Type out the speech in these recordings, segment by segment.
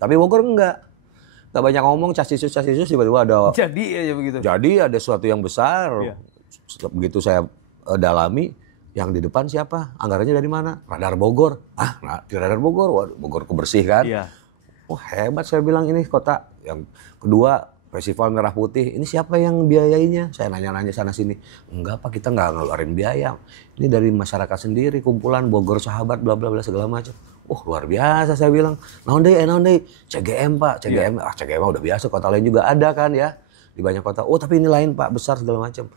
Tapi Bogor enggak banyak ngomong, cas-cisus tiba-tiba ada. Jadi aja begitu. Jadi ada sesuatu yang besar. Iya. Begitu saya dalami, yang di depan siapa? Anggarannya dari mana? Radar Bogor. Di Radar Bogor, waduh, Bogor kebersih kan? Iya. Oh hebat, saya bilang ini kota. Yang kedua, Festival Merah Putih, ini siapa yang biayainya? Saya nanya-nanya sana sini. Enggak Pak, kita nggak ngeluarin biaya. Ini dari masyarakat sendiri, kumpulan Bogor Sahabat, bla bla bla segala macam. Luar biasa, saya bilang. Naon deh, CGM Pak, CGM. CGM udah biasa, kota lain juga ada kan ya. Di banyak kota, tapi ini lain Pak, besar segala macam.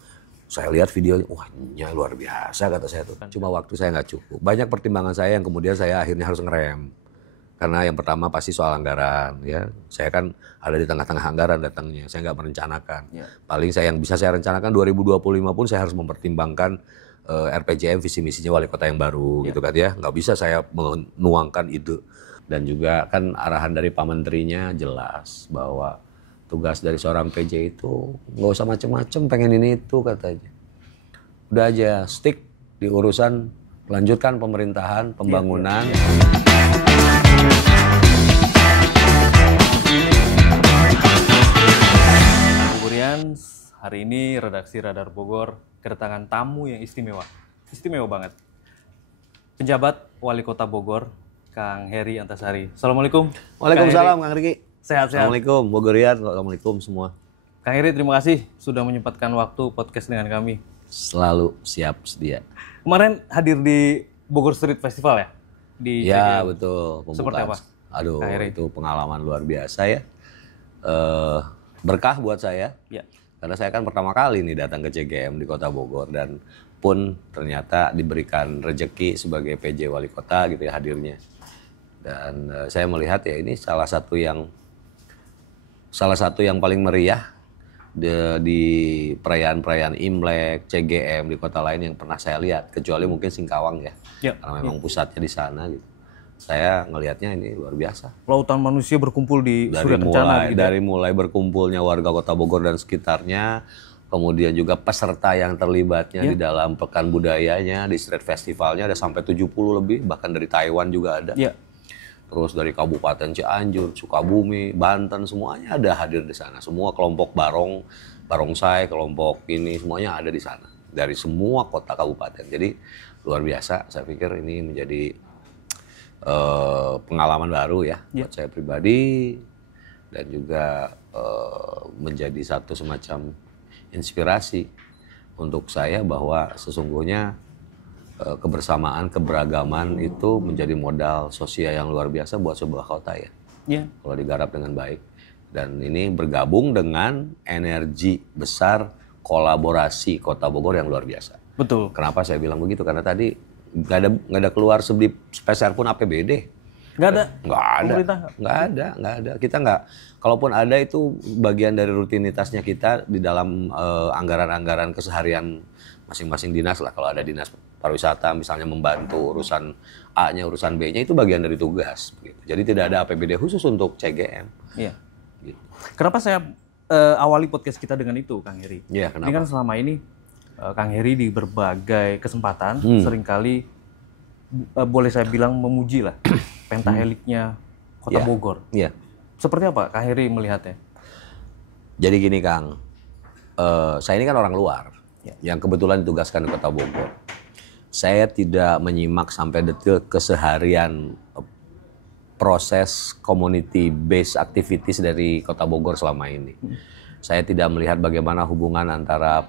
Saya lihat videonya, ya luar biasa kata saya tuh. Cuma waktu saya nggak cukup. Banyak pertimbangan saya yang kemudian saya akhirnya harus ngerem. Karena yang pertama pasti soal anggaran ya. Saya kan ada di tengah-tengah anggaran datangnya. Saya nggak merencanakan. Ya. Paling yang bisa saya rencanakan 2025 pun saya harus mempertimbangkan RPJM visi misinya wali kota yang baru gitu kan ya. Nggak bisa saya menuangkan ide. Dan juga kan arahan dari Pak Menterinya jelas bahwa tugas dari seorang PJ itu nggak usah macem-macem pengen ini itu katanya. Udah aja stick di urusan lanjutkan pemerintahan, pembangunan. Hari ini redaksi Radar Bogor kedatangan tamu yang istimewa banget. Penjabat Wali Kota Bogor, Kang Heri Antasari. Assalamualaikum. Waalaikumsalam Kang Riki. Sehat-sehat. Assalamualaikum Bogorian, assalamualaikum semua. Kang Heri, terima kasih sudah menyempatkan waktu podcast dengan kami. Selalu siap sedia. Kemarin hadir di Bogor Street Festival ya? Ya betul. Pembukaan. Seperti apa? Aduh, itu pengalaman luar biasa ya. Berkah buat saya. Ya. Karena saya kan pertama kali nih datang ke CGM di Kota Bogor dan pun ternyata diberikan rejeki sebagai PJ Wali Kota gitu ya hadirnya. Dan saya melihat ya ini salah satu yang paling meriah di perayaan-perayaan Imlek, CGM di kota lain yang pernah saya lihat, kecuali mungkin Singkawang ya. Karena memang pusatnya di sana gitu. Saya ngelihatnya ini luar biasa. Lautan manusia berkumpul di Surya Kencana. Dari mulai berkumpulnya warga Kota Bogor dan sekitarnya, kemudian juga peserta yang terlibatnya di dalam pekan budayanya, di street festivalnya ada sampai 70 lebih, bahkan dari Taiwan juga ada. Terus dari Kabupaten Cianjur, Sukabumi, Banten, semuanya ada hadir di sana. Semua kelompok barongsai, kelompok ini semuanya ada di sana. Dari semua kota kabupaten. Jadi luar biasa, saya pikir ini menjadi pengalaman baru ya buat saya pribadi dan juga menjadi satu semacam inspirasi untuk saya bahwa sesungguhnya kebersamaan, keberagaman itu menjadi modal sosial yang luar biasa buat sebuah kota ya. Kalau digarap dengan baik. Dan ini bergabung dengan energi besar kolaborasi Kota Bogor yang luar biasa. Betul. Kenapa saya bilang begitu? Karena tadi nggak ada keluar sepeser pun APBD. Nggak ada. Nggak ada. Kita nggak. Kalaupun ada itu bagian dari rutinitasnya kita di dalam anggaran-anggaran keseharian masing-masing dinas lah. Kalau ada dinas pariwisata misalnya membantu urusan A-nya, urusan B-nya itu bagian dari tugas. Gitu. Jadi tidak ada APBD khusus untuk CGM. Iya. Gitu. Kenapa saya awali podcast kita dengan itu, Kang Heri? Iya, kenapa? Ini kan selama ini Kang Heri di berbagai kesempatan seringkali boleh saya bilang memuji lah pentaheliknya Kota Bogor. Iya. Seperti apa Kang Heri melihatnya? Jadi gini Kang, saya ini kan orang luar yang kebetulan ditugaskan di Kota Bogor. Saya tidak menyimak sampai detil keseharian proses community based activities dari Kota Bogor selama ini. Saya tidak melihat bagaimana hubungan antara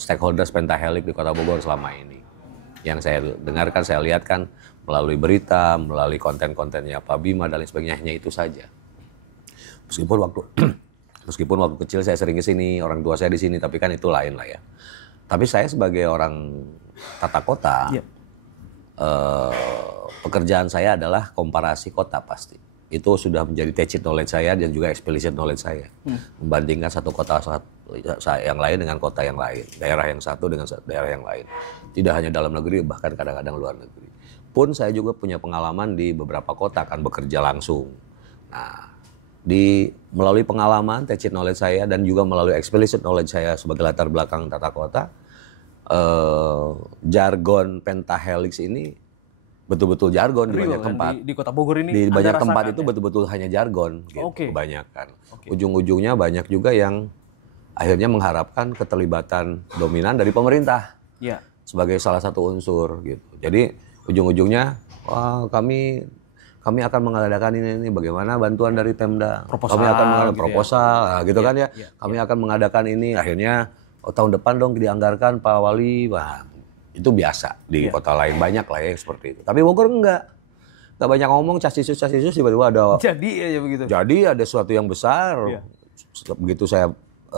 stakeholders pentahelik di Kota Bogor selama ini. Yang saya dengarkan, saya lihat kan melalui berita, melalui konten-kontennya Pak Bima dan lain sebagainya, hanya itu saja. Meskipun waktu kecil saya sering ke sini, orang tua saya di sini, tapi kan itu lain lah ya. Tapi saya sebagai orang tata kota, pekerjaan saya adalah komparasi kota pasti. Itu sudah menjadi tacit knowledge saya dan juga explicit knowledge saya. Membandingkan satu kota yang lain dengan kota yang lain. Daerah yang satu dengan daerah yang lain. Tidak hanya dalam negeri, bahkan kadang-kadang luar negeri. Pun saya juga punya pengalaman di beberapa kota kan bekerja langsung. Nah, melalui pengalaman, tacit knowledge saya dan juga melalui explicit knowledge saya sebagai latar belakang tata kota, jargon pentahelix ini betul-betul jargon di banyak tempat. Di Kota Bogor ini di banyak tempat itu betul-betul hanya jargon gitu, kebanyakan. Ujung-ujungnya banyak juga yang akhirnya mengharapkan keterlibatan dominan dari pemerintah sebagai salah satu unsur gitu. Jadi ujung-ujungnya wah, kami akan mengadakan ini bagaimana bantuan dari Pemda. Kami akan mengadakan proposal gitu kan ya. Kami akan mengadakan ini, akhirnya tahun depan dong dianggarkan Pak Wali. Wah, itu biasa di kota lain banyak lah ya seperti itu. Tapi Bogor enggak banyak ngomong casisus tiba-tiba ada. Jadi aja begitu. Jadi ada sesuatu yang besar. Begitu saya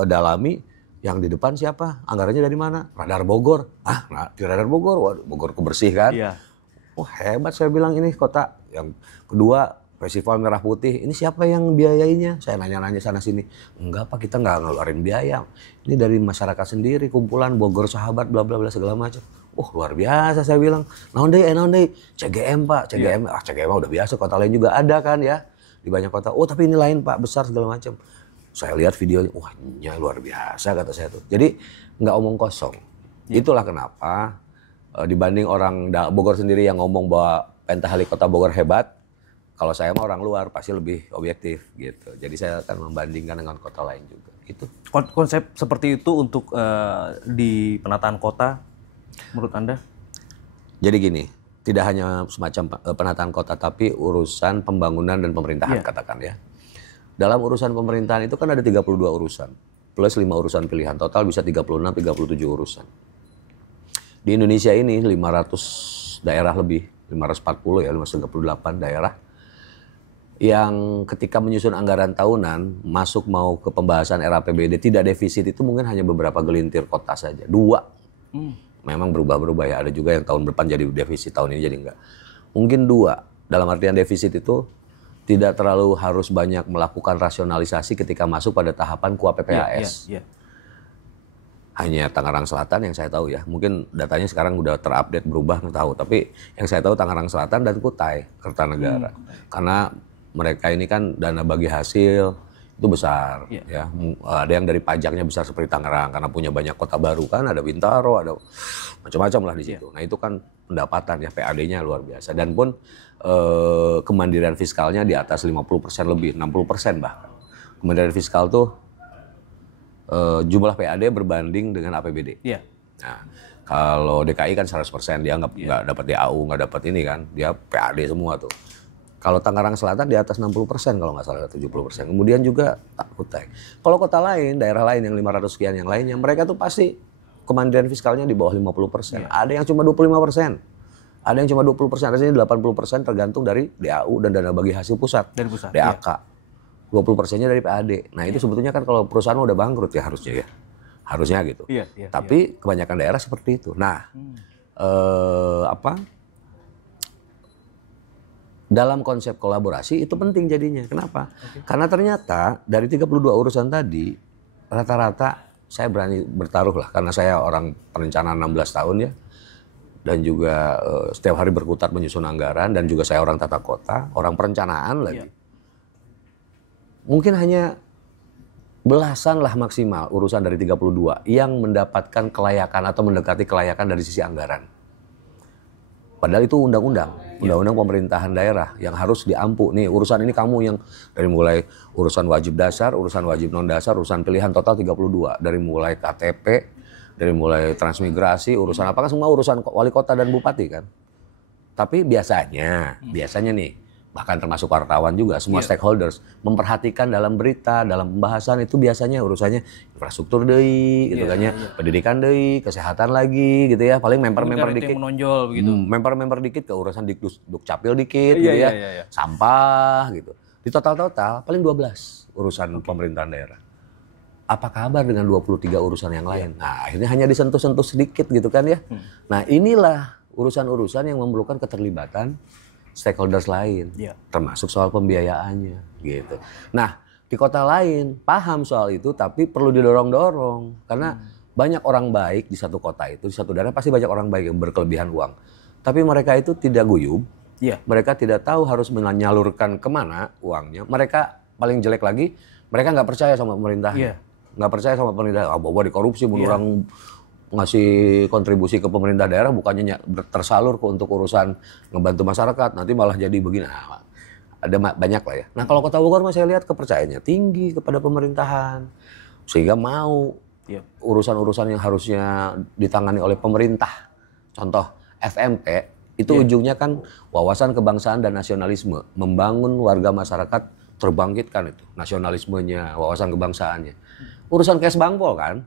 dalami, yang di depan siapa? Anggarannya dari mana? Radar Bogor. Nah, di Radar Bogor, waduh, Bogor kebersih kan. Oh hebat, saya bilang ini kota. Yang kedua, Festival Merah Putih, ini siapa yang biayainya? Saya nanya-nanya sana sini. Enggak Pak, kita nggak ngeluarin biaya. Ini dari masyarakat sendiri, kumpulan Bogor Sahabat, bla bla bla segala macam. Luar biasa, saya bilang. Naon deui, CGM Pak, CGM. CGM udah biasa, kota lain juga ada kan ya. Di banyak kota. Tapi ini lain Pak, besar segala macam. Saya lihat videonya, wah ini luar biasa kata saya tuh. Jadi nggak omong kosong. Itulah kenapa dibanding orang Bogor sendiri yang ngomong bahwa Pentahelik Kota Bogor hebat, kalau saya mah orang luar pasti lebih objektif gitu. Jadi saya akan membandingkan dengan kota lain juga. Itu konsep seperti itu untuk di penataan kota menurut Anda? Jadi gini, tidak hanya semacam penataan kota tapi urusan pembangunan dan pemerintahan katakan ya. Dalam urusan pemerintahan itu kan ada 32 urusan, plus 5 urusan pilihan, total bisa 36-37 urusan. Di Indonesia ini 500 daerah lebih, 540 ya, 538 daerah, yang ketika menyusun anggaran tahunan, masuk mau ke pembahasan RAPBD, tidak defisit itu mungkin hanya beberapa gelintir kota saja, 2. Memang berubah-berubah ya, ada juga yang tahun depan jadi defisit, tahun ini jadi enggak. Mungkin 2, dalam artian defisit itu, tidak terlalu harus banyak melakukan rasionalisasi ketika masuk pada tahapan KUA-PPAS. Hanya Tangerang Selatan yang saya tahu ya. Mungkin datanya sekarang udah terupdate berubah nggak tahu. Tapi yang saya tahu Tangerang Selatan dan Kutai Kertanegara. Karena mereka ini kan dana bagi hasil itu besar. Ya. Ada yang dari pajaknya besar seperti Tangerang karena punya banyak kota baru kan. Ada Bintaro, ada macam-macam lah di situ. Nah itu kan pendapatan ya, PAD-nya luar biasa. Dan pun kemandirian fiskalnya di atas 50% lebih, 60% bahkan. Kemandirian fiskal tuh jumlah PAD berbanding dengan APBD. Nah, kalau DKI kan 100%, dia nggak dapat DAU, nggak dapat ini kan, dia PAD semua tuh. Kalau Tangerang Selatan di atas 60% kalau nggak salah, 70%. Kemudian juga Kutai. Kalau kota lain, daerah lain yang 500 sekian yang lainnya, mereka tuh pasti kemandirian fiskalnya di bawah 50%. Ada yang cuma 25%. Ada yang cuma 20%, artinya 80% tergantung dari DAU dan dana bagi hasil pusat. Dari pusat. DAK. 20%-nya dari PAD. Nah, itu sebetulnya kan kalau perusahaan udah bangkrut ya harusnya ya. Harusnya gitu. Tapi kebanyakan daerah seperti itu. Nah, dalam konsep kolaborasi itu penting jadinya. Kenapa? Karena ternyata dari 32 urusan tadi, rata-rata saya berani bertaruh lah. Karena saya orang perencanaan 16 tahun ya. Dan juga setiap hari berkutat menyusun anggaran. Dan juga saya orang tata kota, orang perencanaan lagi. Mungkin hanya belasan lah maksimal urusan dari 32 yang mendapatkan kelayakan atau mendekati kelayakan dari sisi anggaran. Padahal itu undang-undang pemerintahan daerah yang harus diampu. Nih urusan ini kamu yang dari mulai urusan wajib dasar, urusan wajib non dasar, urusan pilihan total 32. Dari mulai KTP, dari mulai transmigrasi, urusan apa kan semua urusan wali kota dan bupati kan. Tapi biasanya nih, bahkan termasuk wartawan juga, semua stakeholders memperhatikan dalam berita, dalam pembahasan itu biasanya urusannya infrastruktur deui, gitu kan ya, pendidikan deui, kesehatan lagi gitu ya, paling member-member dikit. Menonjol begitu. Member dikit ke urusan Dukcapil dikit gitu ya. Sampah gitu. Di total paling 12 urusan pemerintahan daerah. Apa kabar dengan 23 urusan yang lain? Nah, akhirnya hanya disentuh-sentuh sedikit gitu kan ya. Nah, inilah urusan-urusan yang memerlukan keterlibatan stakeholders lain, termasuk soal pembiayaannya gitu. Nah, di kota lain paham soal itu tapi perlu didorong-dorong karena banyak orang baik di satu kota itu, di satu daerah pasti banyak orang baik yang berkelebihan uang. Tapi mereka itu tidak guyub, mereka tidak tahu harus menyalurkan kemana uangnya. Mereka paling jelek lagi, mereka nggak percaya sama pemerintah. Nggak percaya sama pemerintah, bahwa dikorupsi, bunuh orang ngasih kontribusi ke pemerintah daerah bukannya tersalur untuk urusan ngebantu masyarakat, nanti malah jadi begini. Nah, ada banyak lah ya. Nah kalau Kota Bogor saya lihat kepercayaannya tinggi kepada pemerintahan, sehingga mau urusan-urusan yang harusnya ditangani oleh pemerintah. Contoh FMP itu ujungnya kan wawasan kebangsaan dan nasionalisme, membangun warga masyarakat terbangkitkan itu nasionalismenya, wawasan kebangsaannya. Urusan Kesbangpol kan?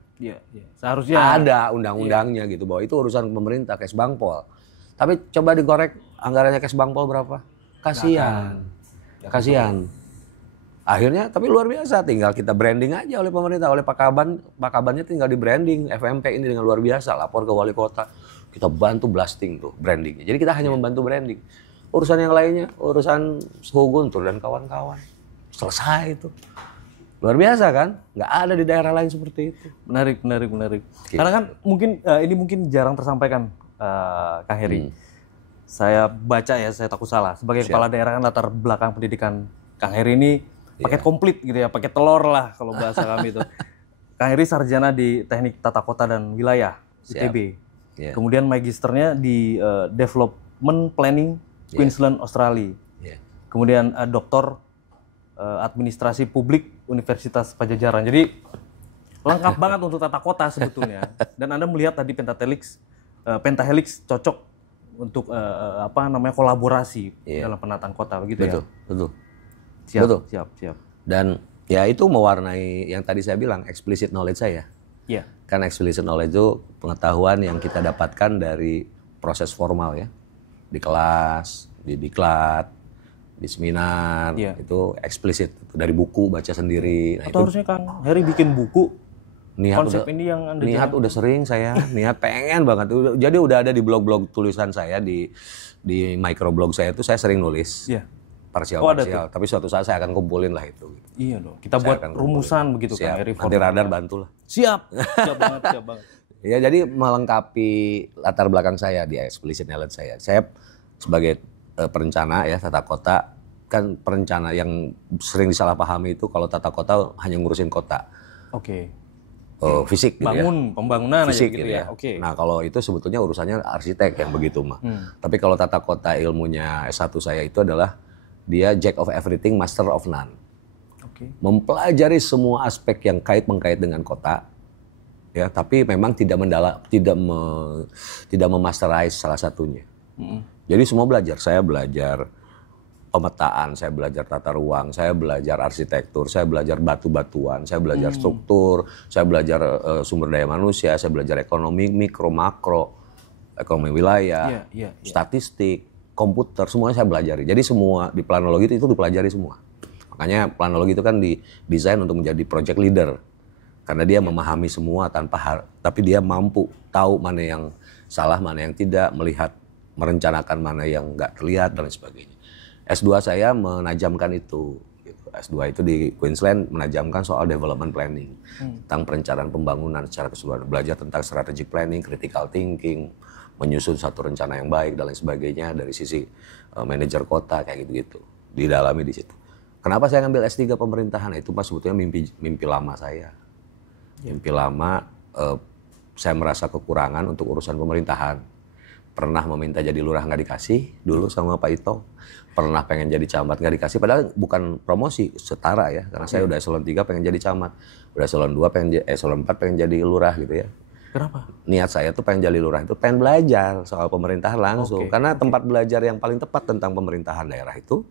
Seharusnya ada undang-undangnya gitu bahwa itu urusan pemerintah Kesbangpol. Tapi coba digorek anggarannya Kesbangpol berapa? Kasihan. Akhirnya tapi luar biasa, tinggal kita branding aja oleh pemerintah, oleh Pak Kabannya tinggal di branding FMP ini dengan luar biasa, lapor ke wali kota. Kita bantu blasting tuh brandingnya. Jadi kita hanya membantu branding. Urusan yang lainnya, urusan Suhu Guntur dan kawan-kawan. Selesai itu. Luar biasa kan? Nggak ada di daerah lain seperti itu. Menarik. Gitu. Karena kan mungkin jarang tersampaikan, Kang Heri. Saya baca ya, saya takut salah. Sebagai kepala daerah kan latar belakang pendidikan Kang Heri ini paket komplit gitu ya, paket telur lah kalau bahasa kami itu. Kang Heri sarjana di Teknik Tata Kota dan Wilayah, ITB. Kemudian magisternya di Development Planning Queensland, Australia. Kemudian doktor Administrasi Publik Universitas Pajajaran. Jadi lengkap banget untuk tata kota sebetulnya. Dan Anda melihat tadi pentahelix cocok untuk kolaborasi dalam penataan kota begitu. Betul. Siap. Dan ya itu mewarnai yang tadi saya bilang explicit knowledge saya. Kan explicit knowledge itu pengetahuan yang kita dapatkan dari proses formal ya. Di kelas, di diklat, di seminar, itu eksplisit dari buku baca sendiri. Nah, atau harusnya Kang Heri bikin buku konsep ini yang Anda niat udah sering saya, niat pengen banget. Jadi udah ada di blog-blog tulisan saya di microblog saya itu saya sering nulis. Parsial. Tapi suatu saat saya akan kumpulin lah itu. Iya dong. Kita buat rumusan begitu Kang Heri. Nanti radar bantulah. Siap banget. Ya jadi melengkapi latar belakang saya di explicit knowledge saya. Saya sebagai perencana ya tata kota, kan perencana yang sering disalahpahami itu kalau tata kota hanya ngurusin kota. Fisik gitu pembangunan fisik aja gitu ya. Nah kalau itu sebetulnya urusannya arsitek yang begitu mah. Tapi kalau tata kota ilmunya S1 saya itu adalah dia jack of everything, master of none. Mempelajari semua aspek yang mengkait dengan kota. Ya, tapi memang tidak memasterize salah satunya. Jadi semua belajar. Saya belajar pemetaan, saya belajar tata ruang, saya belajar arsitektur, saya belajar batu-batuan, saya belajar struktur, saya belajar sumber daya manusia, saya belajar ekonomi mikro, makro, ekonomi wilayah, statistik, komputer, semuanya saya pelajari. Jadi semua di planologi itu dipelajari semua. Makanya planologi itu kan didesain untuk menjadi project leader. Karena dia memahami semua tapi dia mampu tahu mana yang salah, mana yang tidak, merencanakan mana yang nggak terlihat dan lain sebagainya. S2 saya menajamkan itu. S2 itu di Queensland menajamkan soal development planning, tentang perencanaan pembangunan secara keseluruhan, belajar tentang strategic planning, critical thinking, menyusun satu rencana yang baik dan lain sebagainya dari sisi manajer kota kayak gitu-gitu. Didalami di situ. Kenapa saya ngambil S3 pemerintahan? Itu pas sebetulnya mimpi lama saya. Mimpi lama, saya merasa kekurangan untuk urusan pemerintahan. Pernah meminta jadi lurah nggak dikasih dulu sama Pak Ito. Pernah pengen jadi camat nggak dikasih, padahal bukan promosi, setara ya. Karena saya udah eselon 3 pengen jadi camat. Udah eselon 2 eselon 4 pengen jadi lurah gitu ya. Kenapa? Niat saya tuh pengen jadi lurah itu pengen belajar soal pemerintahan langsung. Karena tempat belajar yang paling tepat tentang pemerintahan daerah itu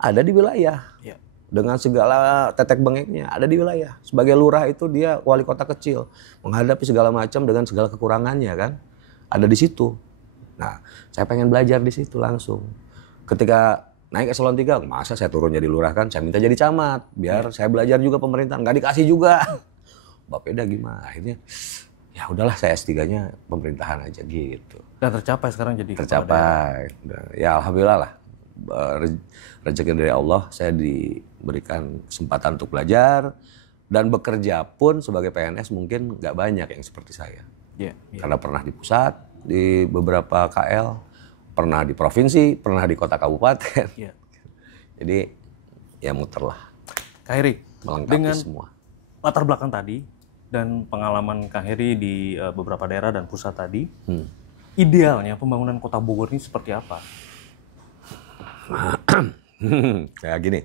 ada di wilayah. Dengan segala tetek bengeknya ada di wilayah. Sebagai lurah itu dia wali kota kecil, menghadapi segala macam dengan segala kekurangannya kan. Ada di situ. Nah, saya pengen belajar di situ langsung. Ketika naik eselon 3, masa saya turun jadi lurah kan, saya minta jadi camat biar saya belajar juga pemerintahan, nggak dikasih juga. Bapeda gimana? Akhirnya ya udahlah saya S3-nya pemerintahan aja gitu. Dan tercapai sekarang jadi tercapai. Ya alhamdulillah lah. Rezeki dari Allah, saya diberikan kesempatan untuk belajar dan bekerja pun sebagai PNS mungkin nggak banyak yang seperti saya. Karena pernah di pusat, di beberapa KL, pernah di provinsi, pernah di kota kabupaten. Jadi ya muter lah. Kak Heri, melengkapi dengan semua. Latar belakang tadi dan pengalaman Kang Heri di beberapa daerah dan pusat tadi, idealnya pembangunan Kota Bogor ini seperti apa? Kayak gini,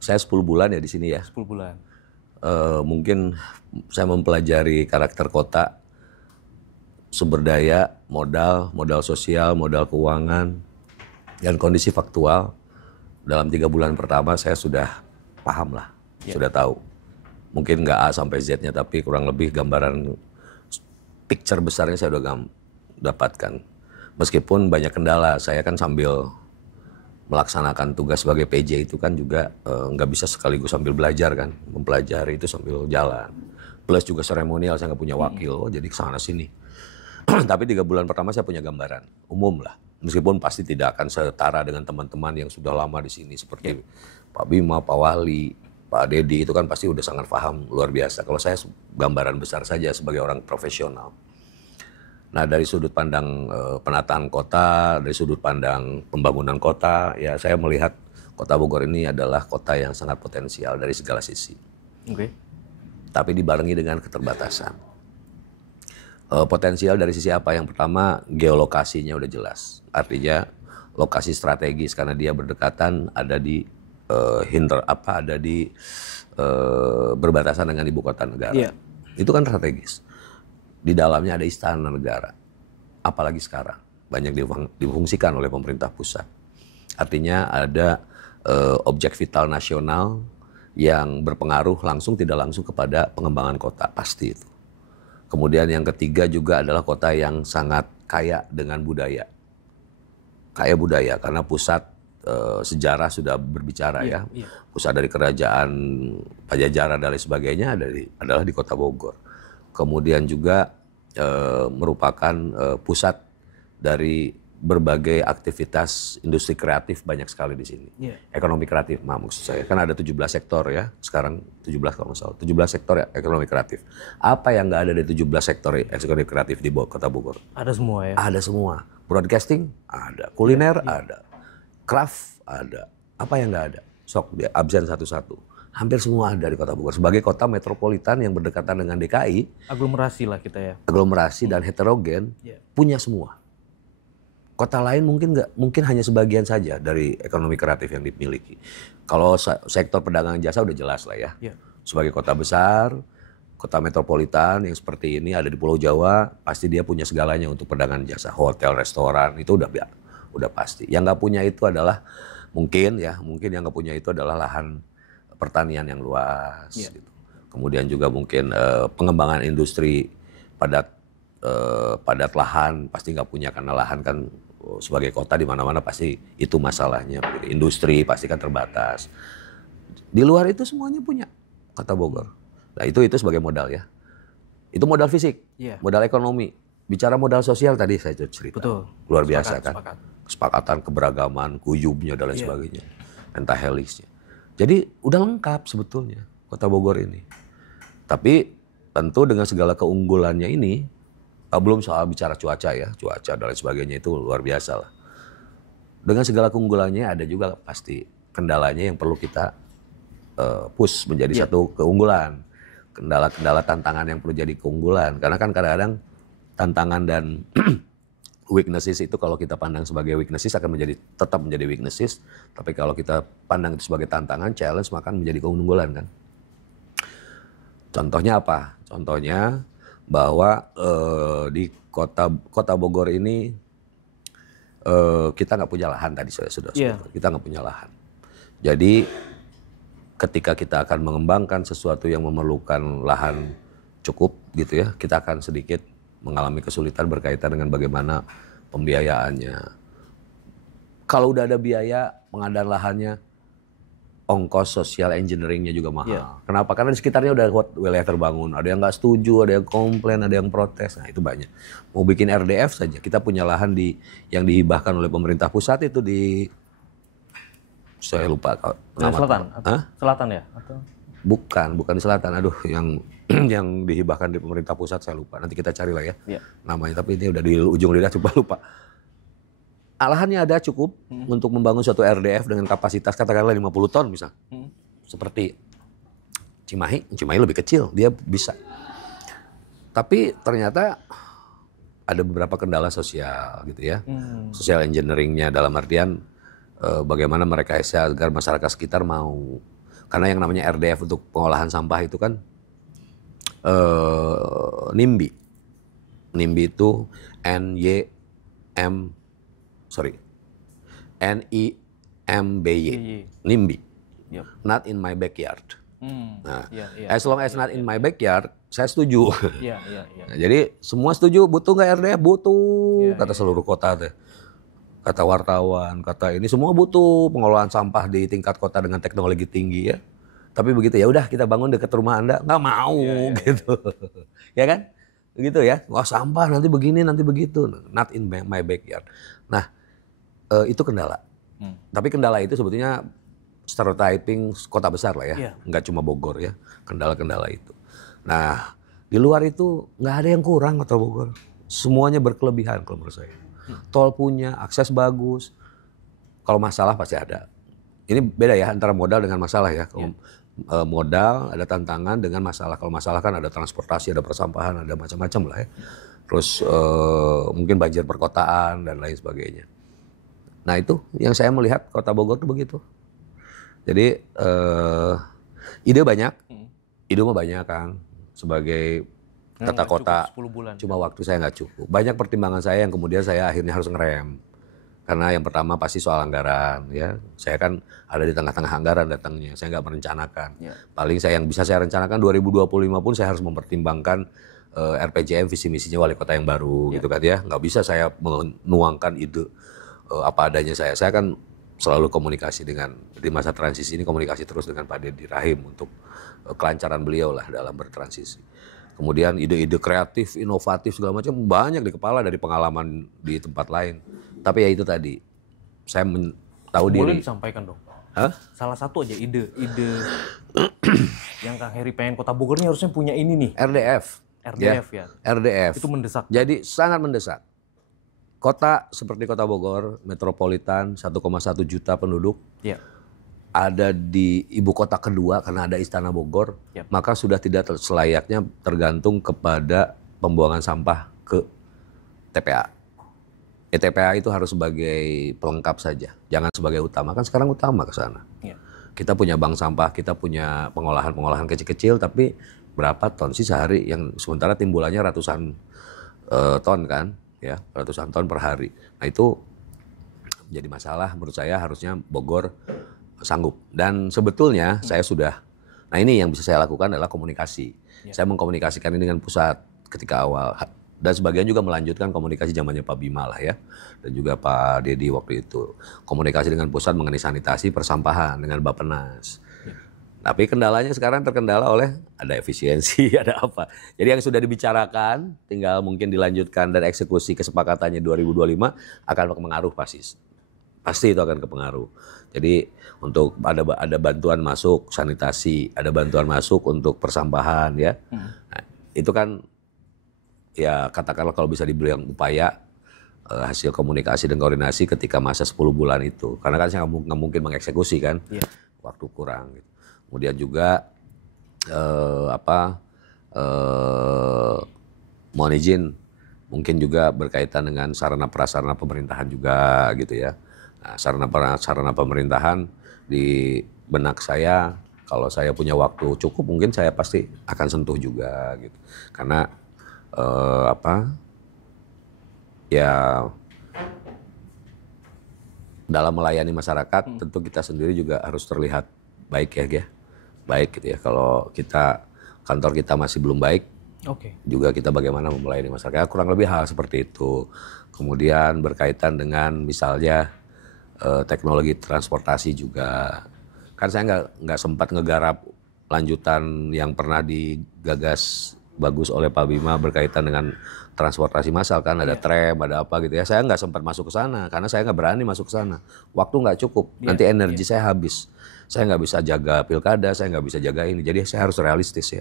saya 10 bulan ya di sini ya. 10 bulan. Mungkin saya mempelajari karakter kota, sumber daya, modal sosial, modal keuangan, dan kondisi faktual. Dalam 3 bulan pertama saya sudah paham lah, sudah tahu. Mungkin nggak A sampai Z-nya, tapi kurang lebih gambaran picture besarnya saya udah dapatkan. Meskipun banyak kendala, saya kan sambil melaksanakan tugas sebagai PJ itu kan juga nggak bisa sekaligus sambil belajar kan, mempelajari itu sambil jalan. Plus juga seremonial, saya nggak punya wakil, jadi kesana sini. Tapi 3 bulan pertama saya punya gambaran umum lah. Meskipun pasti tidak akan setara dengan teman-teman yang sudah lama di sini seperti Pak Bima, Pak Wali, Pak Dedi, itu kan pasti udah sangat paham luar biasa. Kalau saya gambaran besar saja sebagai orang profesional. Nah, dari sudut pandang penataan kota, dari sudut pandang pembangunan kota, ya saya melihat Kota Bogor ini adalah kota yang sangat potensial dari segala sisi. Oke. Tapi dibarengi dengan keterbatasan. Potensial dari sisi apa? Yang pertama, geolokasinya udah jelas. Artinya lokasi strategis karena dia berdekatan ada di berbatasan dengan ibu kota negara. Yeah. Itu kan strategis. Di dalamnya ada istana negara. Apalagi sekarang banyak difungsikan oleh pemerintah pusat. Artinya ada objek vital nasional yang berpengaruh langsung tidak langsung kepada pengembangan kota, pasti itu. Kemudian yang ketiga juga adalah kota yang sangat kaya dengan budaya. Kaya budaya karena pusat sejarah sudah berbicara ya. Pusat dari kerajaan Pajajaran dan lain sebagainya adalah di Kota Bogor. Kemudian juga merupakan pusat dari berbagai aktivitas industri kreatif banyak sekali di sini. Ekonomi kreatif, maksud saya. Kan ada 17 sektor ya, sekarang 17 kalau nggak salah. 17 sektor ya, ekonomi kreatif. Apa yang nggak ada dari 17 sektor ekonomi kreatif di Kota Bogor? Ada semua ya? Ada semua. Broadcasting ada, kuliner ada, craft ada. Apa yang nggak ada? Sok dia absen satu-satu. Hampir semua ada di Kota Bogor. Sebagai kota metropolitan yang berdekatan dengan DKI. Aglomerasi lah kita ya. Aglomerasi dan heterogen, punya semua. Kota lain mungkin hanya sebagian saja dari ekonomi kreatif yang dimiliki. Kalau sektor perdagangan jasa udah jelas lah ya. Sebagai kota besar, kota metropolitan yang seperti ini ada di Pulau Jawa, pasti dia punya segalanya untuk perdagangan jasa. Hotel, restoran, itu udah pasti. Yang nggak punya itu adalah mungkin yang nggak punya itu adalah lahan pertanian yang luas. Gitu. Kemudian juga mungkin pengembangan industri padat lahan, pasti nggak punya karena lahan kan sebagai kota di mana-mana pasti itu masalahnya. Industri pasti kan terbatas. Di luar itu semuanya punya Kota Bogor. Nah itu sebagai modal ya. Itu modal fisik, modal ekonomi. Bicara modal sosial tadi saya cerita. Betul. Luar biasa kan. Kesepakatan, keberagaman, kuyubnya dan lain sebagainya. Pentahelixnya. Jadi udah lengkap sebetulnya Kota Bogor ini. Tapi tentu dengan segala keunggulannya ini, belum soal bicara cuaca ya, cuaca dan lain sebagainya itu luar biasa lah. Dengan segala keunggulannya ada juga pasti kendalanya yang perlu kita push menjadi satu keunggulan. Kendala-kendala tantangan yang perlu jadi keunggulan. Karena kan kadang-kadang tantangan dan weaknesses itu kalau kita pandang sebagai weaknesses akan tetap menjadi weaknesses. Tapi kalau kita pandang itu sebagai tantangan, challenge, maka menjadi keunggulan kan. Contohnya apa? Contohnya bahwa di kota Bogor ini kita nggak punya lahan tadi sudah sebutkan. Kita nggak punya lahan. Jadi ketika kita akan mengembangkan sesuatu yang memerlukan lahan cukup gitu ya, kita akan sedikit mengalami kesulitan berkaitan dengan bagaimana pembiayaannya. Kalau udah ada biaya pengadaan lahannya, ongkos social engineeringnya juga mahal. Kenapa? Karena di sekitarnya udah wilayah terbangun. Ada yang nggak setuju, ada yang komplain, ada yang protes. Nah itu banyak. Mau bikin RDF saja, kita punya lahan yang dihibahkan oleh pemerintah pusat itu di, saya lupa. Selatan? Selatan ya? Atau? Bukan di selatan. Aduh, yang dihibahkan di pemerintah pusat saya lupa. Nanti kita cari lah ya namanya. Tapi ini udah di ujung lidah, coba lupa. Lahannya ada cukup untuk membangun suatu RDF dengan kapasitas katakanlah 50 ton misal. Seperti Cimahi lebih kecil, dia bisa. Tapi ternyata ada beberapa kendala sosial gitu ya. Social engineering-nya dalam artian bagaimana merekayasa agar masyarakat sekitar mau. Karena yang namanya RDF untuk pengolahan sampah itu kan NIMBY. NIMBY itu NIMBY. NIMBY. Yep. Not in my backyard. Nah, as long as not in my backyard, saya setuju. Nah, jadi semua setuju, butuh nggak RDF? Butuh, kata seluruh kota deh. Kata wartawan, kata ini semua butuh pengolahan sampah di tingkat kota dengan teknologi tinggi ya. Tapi begitu ya udah kita bangun dekat rumah Anda, nggak mau gitu. Ya kan? Begitu ya. Wah sampah nanti begini, nanti begitu. Not in my backyard. Nah, itu kendala. Tapi kendala itu sebetulnya stereotyping kota besar lah ya. Nggak cuma Bogor ya, kendala-kendala itu. Nah, di luar itu nggak ada yang kurang kota Bogor. Semuanya berkelebihan kalau menurut saya. Tol punya, akses bagus. Kalau masalah pasti ada. Ini beda ya antara modal dengan masalah ya. Kalau modal ada tantangan dengan masalah. Kalau masalah kan ada transportasi, ada persampahan, ada macam-macam lah ya. Terus mungkin banjir perkotaan dan lain sebagainya. Nah itu yang saya melihat kota Bogor tuh begitu. Jadi ide banyak, ide mah banyak Kang. Sebagai tata kota, cuma waktu saya nggak cukup. Banyak pertimbangan saya yang kemudian saya akhirnya harus ngerem. Karena yang pertama pasti soal anggaran, ya. Saya kan ada di tengah-tengah anggaran datangnya. Saya nggak merencanakan. Paling yang bisa saya rencanakan 2025 pun saya harus mempertimbangkan RPJM visi misinya wali kota yang baru, gitu kan ya. Nggak bisa saya menuangkan ide apa adanya saya. Saya kan selalu komunikasi dengan, di masa transisi ini komunikasi terus dengan Pak Deddy Rahim untuk kelancaran beliau lah dalam bertransisi. Kemudian ide-ide kreatif, inovatif segala macam banyak di kepala dari pengalaman di tempat lain. Tapi ya itu tadi, saya tahu diri. Boleh disampaikan dong. Salah satu aja ide yang Kang Heri pengen kota Bogor ini harusnya punya ini nih. RDF ya. RDF. Itu mendesak. Jadi sangat mendesak. Kota seperti kota Bogor, metropolitan 1,1 juta penduduk, ada di ibu kota kedua karena ada Istana Bogor, maka sudah tidak selayaknya tergantung kepada pembuangan sampah ke TPA. TPA itu harus sebagai pelengkap saja, jangan sebagai utama. Kan sekarang utama ke sana. Kita punya bank sampah, kita punya pengolahan kecil-kecil, tapi berapa ton sih sehari? Yang sementara timbulannya ratusan ton kan? Ya, ratusan ton per hari. Nah itu jadi masalah menurut saya, harusnya Bogor sanggup. Dan sebetulnya saya sudah, nah ini yang bisa saya lakukan adalah komunikasi. Saya mengkomunikasikan ini dengan pusat ketika awal. Dan sebagian juga melanjutkan komunikasi zamannya Pak Bima lah ya. Dan juga Pak Deddy waktu itu. Komunikasi dengan pusat mengenai sanitasi, persampahan dengan Bappenas. Tapi kendalanya sekarang terkendala oleh ada efisiensi, ada apa. Jadi yang sudah dibicarakan tinggal mungkin dilanjutkan dan eksekusi kesepakatannya 2025 akan berpengaruh pasti. Pasti itu akan berpengaruh. Jadi untuk ada bantuan masuk sanitasi, ada bantuan masuk untuk persampahan ya. Nah, itu kan ya katakanlah kalau bisa dibilang upaya hasil komunikasi dan koordinasi ketika masa 10 bulan itu. Karena kan saya nggak mungkin mengeksekusi kan. Waktu kurang gitu. Kemudian juga mohon izin mungkin juga berkaitan dengan sarana prasarana pemerintahan juga gitu ya. Nah, sarana pemerintahan di benak saya, kalau saya punya waktu cukup mungkin saya pasti akan sentuh juga gitu. Karena ya dalam melayani masyarakat tentu kita sendiri juga harus terlihat baik ya. Baik gitu ya. Kalau kantor kita masih belum baik, juga kita bagaimana melayani masyarakat, kurang lebih hal seperti itu. Kemudian berkaitan dengan misalnya teknologi transportasi juga, kan saya nggak sempat ngegarap lanjutan yang pernah digagas bagus oleh Pak Bima berkaitan dengan transportasi massal kan, ada tram, ada apa gitu ya. Saya nggak sempat masuk ke sana karena saya nggak berani masuk ke sana. Waktu nggak cukup, nanti energi saya habis. Saya nggak bisa jaga pilkada, saya nggak bisa jaga ini. Jadi saya harus realistis ya.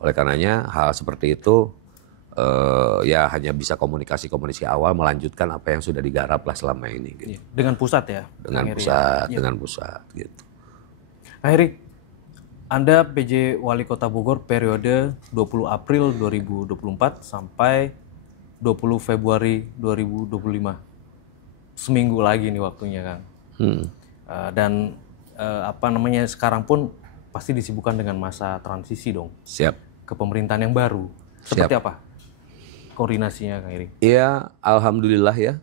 Oleh karenanya hal seperti itu ya hanya bisa komunikasi awal melanjutkan apa yang sudah digarap lah selama ini. Gitu. Dengan pusat ya? Dengan pusat gitu. Kang Heri, Anda PJ Wali Kota Bogor periode 20 April 2024 sampai 20 Februari 2025. Seminggu lagi nih waktunya, Kang. Dan sekarang pun pasti disibukkan dengan masa transisi dong. Siap. Ke pemerintahan yang baru. Seperti apa koordinasinya, Kang Heri? Iya, alhamdulillah ya.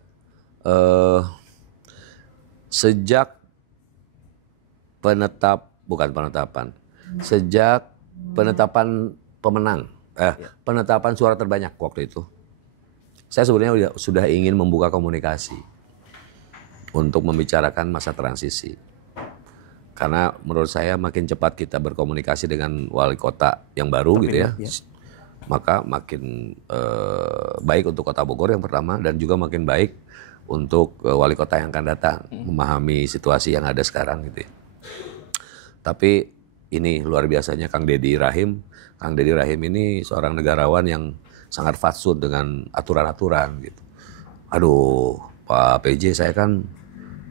Sejak sejak penetapan pemenang, penetapan suara terbanyak waktu itu, saya sebenarnya sudah ingin membuka komunikasi untuk membicarakan masa transisi. Karena menurut saya makin cepat kita berkomunikasi dengan wali kota yang baru gitu ya, maka makin baik untuk Kota Bogor yang pertama, dan juga makin baik untuk wali kota yang akan datang memahami situasi yang ada sekarang gitu ya. Tapi ini luar biasanya Kang Deddy Rahim. Kang Deddy Rahim ini seorang negarawan yang sangat fatsun dengan aturan-aturan gitu. Aduh, Pak PJ, saya kan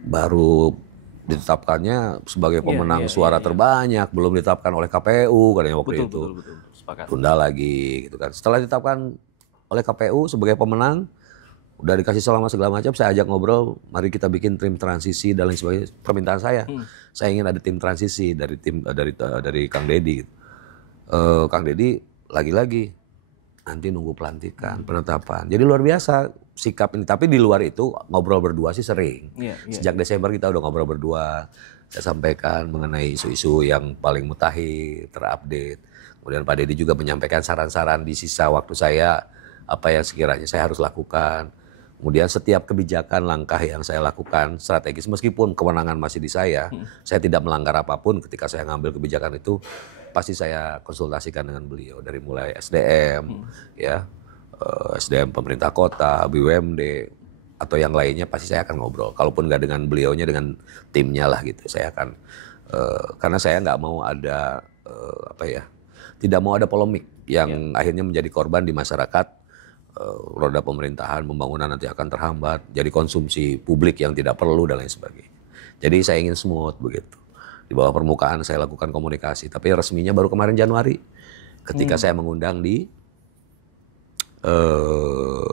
baru ditetapkannya sebagai pemenang suara terbanyak, belum ditetapkan oleh KPU katanya waktu itu. Betul. Sepakat. Tunda lagi gitu kan. Setelah ditetapkan oleh KPU sebagai pemenang, udah dikasih selama segala macam, saya ajak ngobrol, mari kita bikin tim transisi dan lain sebagainya. Permintaan saya ingin ada tim transisi dari Kang Deddy. Kang Deddy lagi-lagi nanti nunggu pelantikan, penetapan. Jadi luar biasa sikap ini. Tapi di luar itu ngobrol berdua sih sering. Sejak Desember kita udah ngobrol berdua. Saya sampaikan mengenai isu-isu yang paling mutakhir, terupdate. Kemudian Pak Deddy juga menyampaikan saran-saran di sisa waktu saya, apa yang sekiranya saya harus lakukan. Kemudian setiap kebijakan, langkah yang saya lakukan strategis, meskipun kewenangan masih di saya tidak melanggar apapun ketika saya ngambil kebijakan itu, pasti saya konsultasikan dengan beliau. Dari mulai SDM, SDM pemerintah kota, BUMD, atau yang lainnya pasti saya akan ngobrol. Kalaupun nggak dengan beliaunya, dengan timnya lah gitu. Saya akan, karena saya nggak mau ada, tidak mau ada polemik yang akhirnya menjadi korban di masyarakat. Roda pemerintahan, pembangunan nanti akan terhambat, jadi konsumsi publik yang tidak perlu dan lain sebagainya. Jadi saya ingin smooth begitu. Di bawah permukaan saya lakukan komunikasi, tapi resminya baru kemarin Januari, ketika saya mengundang di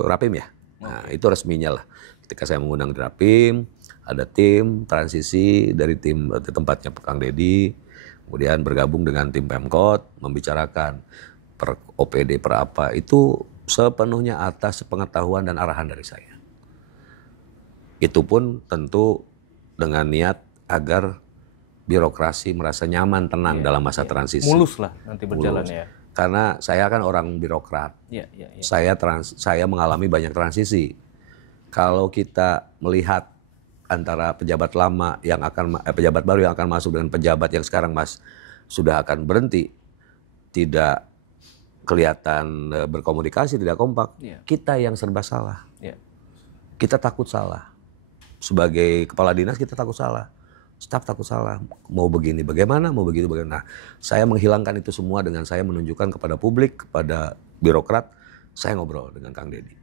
Rapim ya. Nah itu resminya lah. Ketika saya mengundang di Rapim, ada tim transisi dari tempatnya Kang Deddy, kemudian bergabung dengan tim Pemkot, membicarakan per OPD per apa, itu sepenuhnya atas pengetahuan dan arahan dari saya. Itu pun tentu dengan niat agar birokrasi merasa nyaman, tenang dalam masa transisi. Mulus lah nanti berjalan ya. Karena saya kan orang birokrat. Saya mengalami banyak transisi. Kalau kita melihat antara pejabat lama yang pejabat baru yang akan masuk dengan pejabat yang sekarang sudah akan berhenti, tidak kelihatan berkomunikasi, tidak kompak, kita yang serba salah. Kita takut salah. Sebagai kepala dinas kita takut salah. Staf takut salah. Mau begini bagaimana, mau begitu bagaimana. Nah, saya menghilangkan itu semua dengan saya menunjukkan kepada publik, kepada birokrat, saya ngobrol dengan Kang Deddy.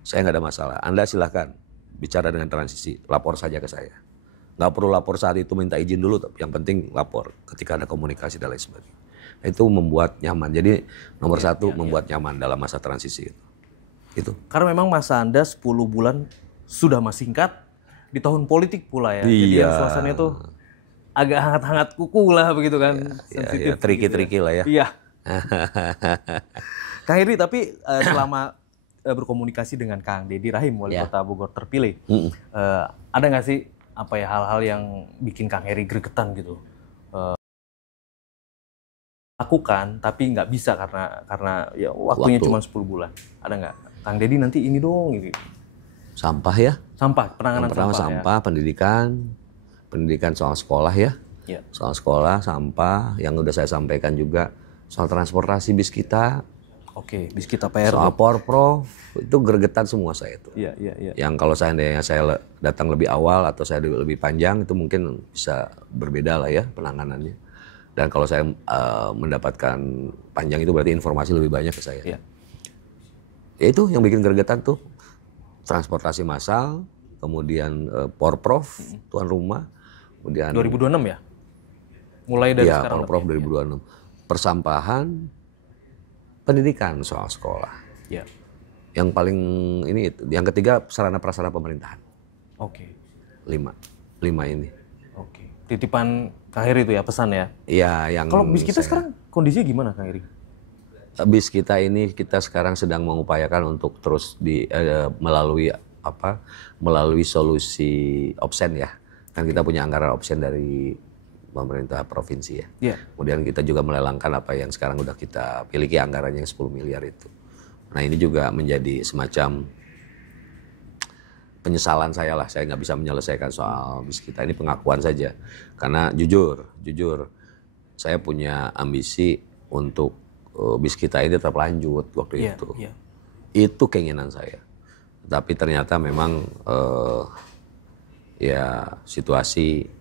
Saya nggak ada masalah. Anda silahkan bicara dengan transisi, lapor saja ke saya. Nggak perlu lapor saat itu, minta izin dulu. Yang penting lapor ketika ada komunikasi dan lain sebagainya. Itu membuat nyaman. Jadi nomor satu membuat nyaman dalam masa transisi itu. Karena memang masa Anda 10 bulan sudah masih singkat di tahun politik pula ya. Jadi suasananya itu agak hangat-hangat kuku lah begitu kan. Sensitif. Triki-triki lah ya. Iya. Kang Heri, tapi selama berkomunikasi dengan Kang Deddy Rahim, Wali Kota Bogor terpilih, ada nggak sih hal-hal yang bikin Kang Heri gregetan gitu? Lakukan tapi nggak bisa karena ya waktunya cuma 10 bulan. Ada nggak? Kang Deddy nanti ini dong gitu. Sampah ya. Sampah, penanganan sampah ya. Pendidikan soal sekolah ya. Soal sekolah, sampah, yang udah saya sampaikan juga soal transportasi bis kita. Oke, bis kita PR. Soal Porpro, itu gregetan semua saya itu. Iya. Yang kalau seandainya saya datang lebih awal atau saya lebih panjang, itu mungkin bisa berbeda lah ya penanganannya. Dan kalau saya mendapatkan panjang itu berarti informasi lebih banyak ke saya. Ya itu yang bikin gregetan tuh. Transportasi massal, kemudian Porprov, tuan rumah, kemudian 2026 ya? Mulai dari ya, sekarang. kalau Prof 2026. Persampahan, pendidikan soal sekolah. Ya. Yang paling ini, yang ketiga sarana prasarana pemerintahan. Oke. 5 ini. Oke. Titipan Kang Heri itu ya, pesan ya? Iya, yang kalau BIS kita sekarang kondisinya gimana Kang Heri? BIS kita ini kita sekarang sedang mengupayakan untuk terus melalui solusi opsen ya. Kan kita punya anggaran opsen dari pemerintah provinsi ya. Yeah. Kemudian kita juga melelangkan apa yang sekarang udah kita miliki anggarannya yang 10 miliar itu. Nah ini juga menjadi semacam penyesalan saya lah. Saya nggak bisa menyelesaikan soal BIS kita. Ini pengakuan saja. Karena jujur saya punya ambisi untuk BIS kita ini tetap lanjut waktu itu. Yeah. Itu keinginan saya. Tapi ternyata memang ya situasi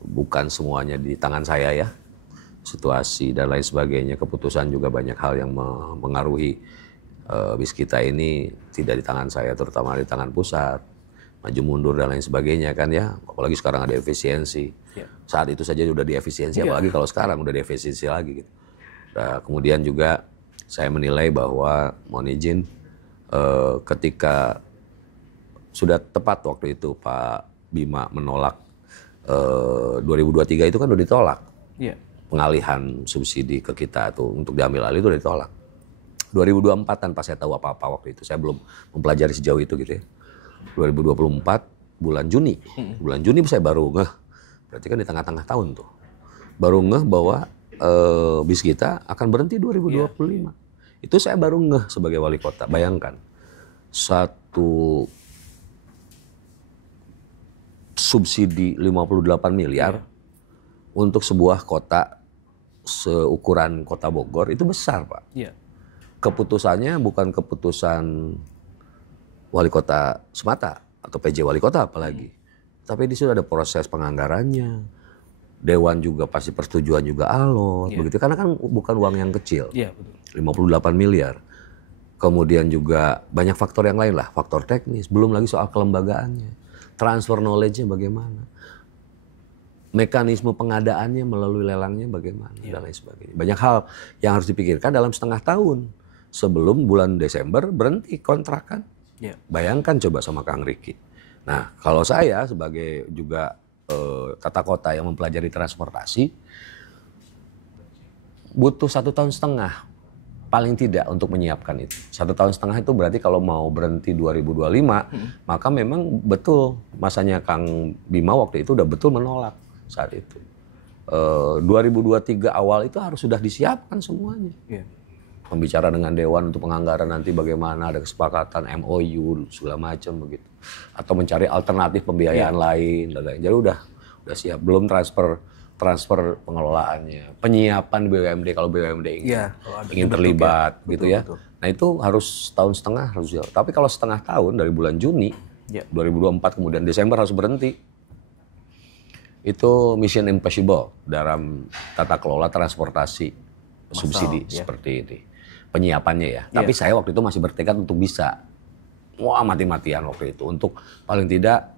bukan semuanya di tangan saya ya. Situasi dan lain sebagainya, keputusan juga banyak hal yang mengaruhi BIS kita ini tidak di tangan saya, terutama di tangan pusat. Maju mundur dan lain sebagainya kan ya. Apalagi sekarang ada efisiensi. Saat itu saja sudah diefisiensi, apalagi kalau sekarang udah diefisiensi lagi gitu. Nah, kemudian juga saya menilai bahwa mohon izin ketika sudah tepat waktu itu Pak Bima menolak 2023 itu kan udah ditolak. Yeah. Pengalihan subsidi ke kita tuh untuk diambil alih itu udah ditolak. 2024 tanpa saya tahu apa-apa waktu itu. Saya belum mempelajari sejauh itu gitu ya. 2024 bulan Juni. Bulan Juni saya baru ngeh. Berarti kan di tengah-tengah tahun tuh. Baru ngeh bahwa BIS kita akan berhenti 2025. Yeah. Itu saya baru ngeh sebagai wali kota. Bayangkan. Satu subsidi 58 miliar untuk sebuah kota seukuran kota Bogor itu besar Pak. Yeah. Keputusannya bukan keputusan wali kota semata atau PJ wali kota apalagi. Tapi di situ ada proses penganggarannya. Dewan juga pasti persetujuan juga alot begitu karena kan bukan uang yang kecil. Yeah, betul. 58 miliar. Kemudian juga banyak faktor yang lain lah, faktor teknis, belum lagi soal kelembagaannya. Transfer knowledge-nya bagaimana, mekanisme pengadaannya melalui lelangnya bagaimana, dan lain sebagainya. Banyak hal yang harus dipikirkan dalam setengah tahun sebelum bulan Desember berhenti kontrakan. Bayangkan coba sama Kang Riki. Nah, kalau saya sebagai juga tata kota yang mempelajari transportasi, butuh 1,5 tahun paling tidak untuk menyiapkan itu. 1,5 tahun itu berarti kalau mau berhenti 2025, maka memang betul masanya Kang Bima waktu itu udah betul menolak saat itu. 2023 awal itu harus sudah disiapkan semuanya. Yeah. Pembicara dengan Dewan untuk penganggaran nanti bagaimana, ada kesepakatan MOU segala macam begitu. Atau mencari alternatif pembiayaan lain dan lain. Jadi udah siap, belum transfer pengelolaannya, penyiapan BUMD kalau BUMD ingin terlibat gitu ya. Betul. Nah itu harus 1,5 tahun harus ya. Tapi kalau setengah tahun dari bulan Juni 2024 kemudian Desember harus berhenti. Itu mission impossible dalam tata kelola transportasi subsidi seperti ini. Penyiapannya ya. Tapi saya waktu itu masih bertekad untuk bisa. Wah mati-matian waktu itu untuk paling tidak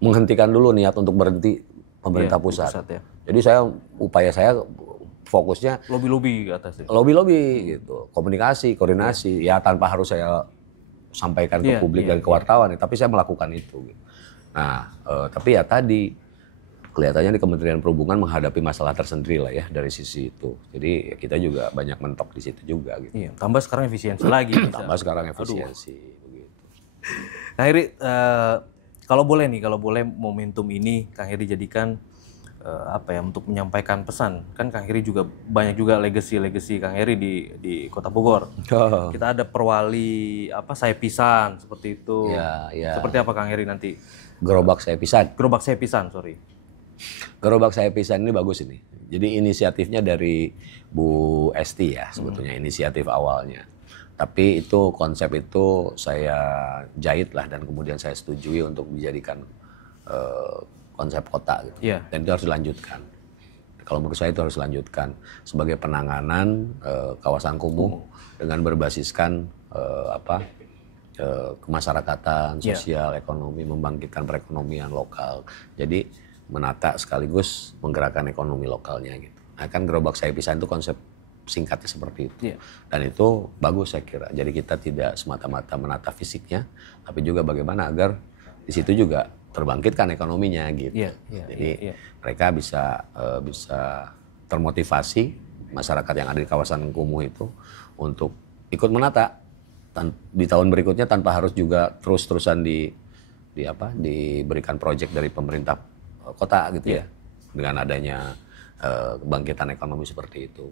menghentikan dulu niat untuk berhenti pemerintah pusat. Jadi upaya saya fokusnya lobby atas itu. Lobby gitu, komunikasi, koordinasi ya tanpa harus saya sampaikan ke publik dan ke wartawan, tapi saya melakukan itu. Gitu. Nah, tapi ya tadi kelihatannya di Kementerian Perhubungan menghadapi masalah tersendiri lah ya dari sisi itu. Jadi ya kita juga banyak mentok di situ juga gitu. Iya, tambah sekarang efisiensi lagi. Tambah sekarang efisiensi begitu. Kang Heri, kalau boleh momentum ini Kang Heri jadikan untuk menyampaikan pesan. Kan Kang Heri juga banyak juga legacy Kang Heri di Kota Bogor. Kita ada perwali saya pisan seperti itu. Ya. Seperti apa Kang Heri nanti? Gerobak saya pisan, sorry. Gerobak saya pisan ini bagus ini. Jadi inisiatifnya dari Bu Esti ya sebetulnya inisiatif awalnya. Tapi itu konsep itu saya jahit lah dan kemudian saya setujui untuk dijadikan konsep kota gitu. Dan itu harus dilanjutkan. Kalau menurut saya itu harus dilanjutkan sebagai penanganan kawasan kumuh dengan berbasiskan kemasyarakatan, sosial, ekonomi, membangkitkan perekonomian lokal. Jadi menata sekaligus menggerakkan ekonomi lokalnya gitu. Nah, kan gerobak saya pisahin itu konsep singkatnya seperti itu. Yeah. Dan itu bagus saya kira. Jadi kita tidak semata-mata menata fisiknya, tapi juga bagaimana agar di situ juga terbangkitkan ekonominya gitu. Jadi mereka bisa termotivasi masyarakat yang ada di kawasan Kumuh itu untuk ikut menata di tahun berikutnya tanpa harus juga terus-terusan diberikan proyek dari pemerintah kota gitu ya. Dengan adanya kebangkitan ekonomi seperti itu.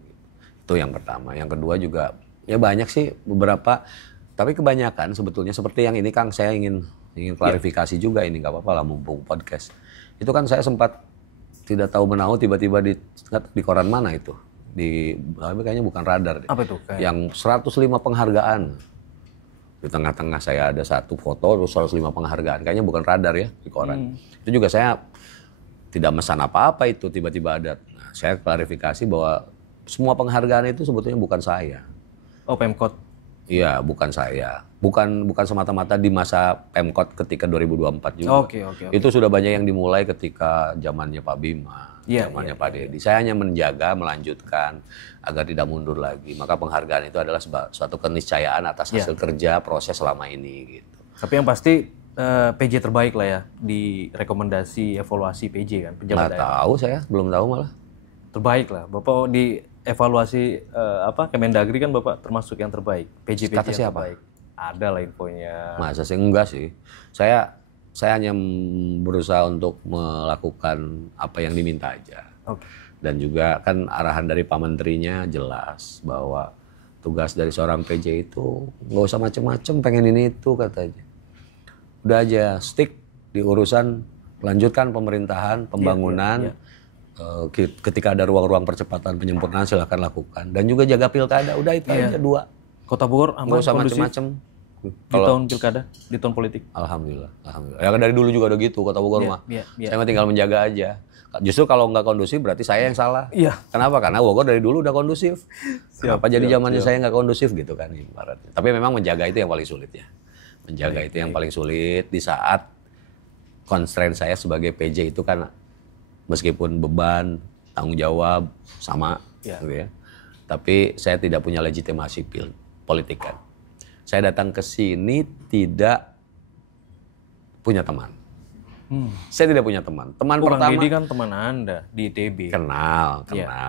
Itu yang pertama. Yang kedua juga ya banyak sih beberapa, tapi kebanyakan sebetulnya seperti yang ini Kang, saya ingin klarifikasi juga ini, nggak apa-apa lah mumpung podcast. Itu kan saya sempat tidak tahu menahu tiba-tiba di koran mana itu. Kayaknya bukan Radar. Apa itu? Yang 105 penghargaan. Di tengah-tengah saya ada satu foto, terus 105 penghargaan. Kayaknya bukan Radar ya di koran. Itu juga saya tidak mesan apa-apa itu, tiba-tiba ada. Nah, saya klarifikasi bahwa semua penghargaan itu sebetulnya bukan saya. Oh, Pemkot? Iya, bukan saya. Bukan semata-mata di masa Pemkot ketika 2024 juga. Oke. Itu sudah banyak yang dimulai ketika zamannya Pak Bima, zamannya Pak Dedi. Saya hanya menjaga, melanjutkan agar tidak mundur lagi. Maka penghargaan itu adalah suatu keniscayaan atas hasil kerja proses selama ini gitu. Tapi yang pasti PJ terbaik lah ya di rekomendasi evaluasi PJ kan, pejabat daerah. Tahu saya, belum tahu malah. Terbaik lah, Bapak di evaluasi Kemendagri kan Bapak termasuk yang terbaik. PJ Kata yang siapa? terbaik. Ada lah infonya. Masa sih? Enggak sih. Saya hanya berusaha untuk melakukan apa yang diminta aja. Oke. Dan juga kan arahan dari Pak Menterinya jelas bahwa tugas dari seorang PJ itu nggak usah macem-macem pengen ini itu katanya. Udah aja stick di urusan lanjutkan pemerintahan, pembangunan. Ketika ada ruang-ruang percepatan penyempurnaan silakan lakukan. Dan juga jaga pilkada, udah itu aja dua. Kota Bogor aman, nggak usah kondusif macem-macem. di tahun pilkada, di tahun politik. Alhamdulillah. Ya dari dulu juga udah gitu Kota Bogor mah. Saya mah tinggal menjaga aja. Justru kalau nggak kondusif berarti saya yang salah. Iya. Kenapa? Karena Bogor dari dulu udah kondusif. Kenapa jadi zamannya saya nggak kondusif gitu kan ibaratnya. Tapi memang menjaga itu yang paling sulit ya. Menjaga itu yang paling sulit di saat constraint saya sebagai PJ itu kan meskipun beban, tanggung jawab sama gitu ya. Tapi saya tidak punya legitimasi politik kan. Saya datang ke sini tidak punya teman. Saya tidak punya teman. Teman pertama. Kang Deddy kan teman Anda di ITB. Kenal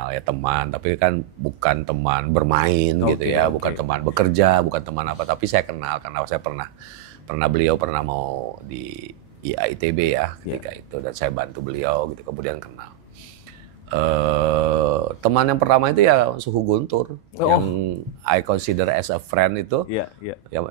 ya teman. Tapi kan bukan teman bermain gitu ya. Bukan teman bekerja, bukan teman apa. Tapi saya kenal karena saya beliau pernah mau di ITB ya ketika itu. Dan saya bantu beliau gitu. Kemudian kenal. Teman yang pertama itu ya Suhu Guntur yang I consider as a friend itu ya,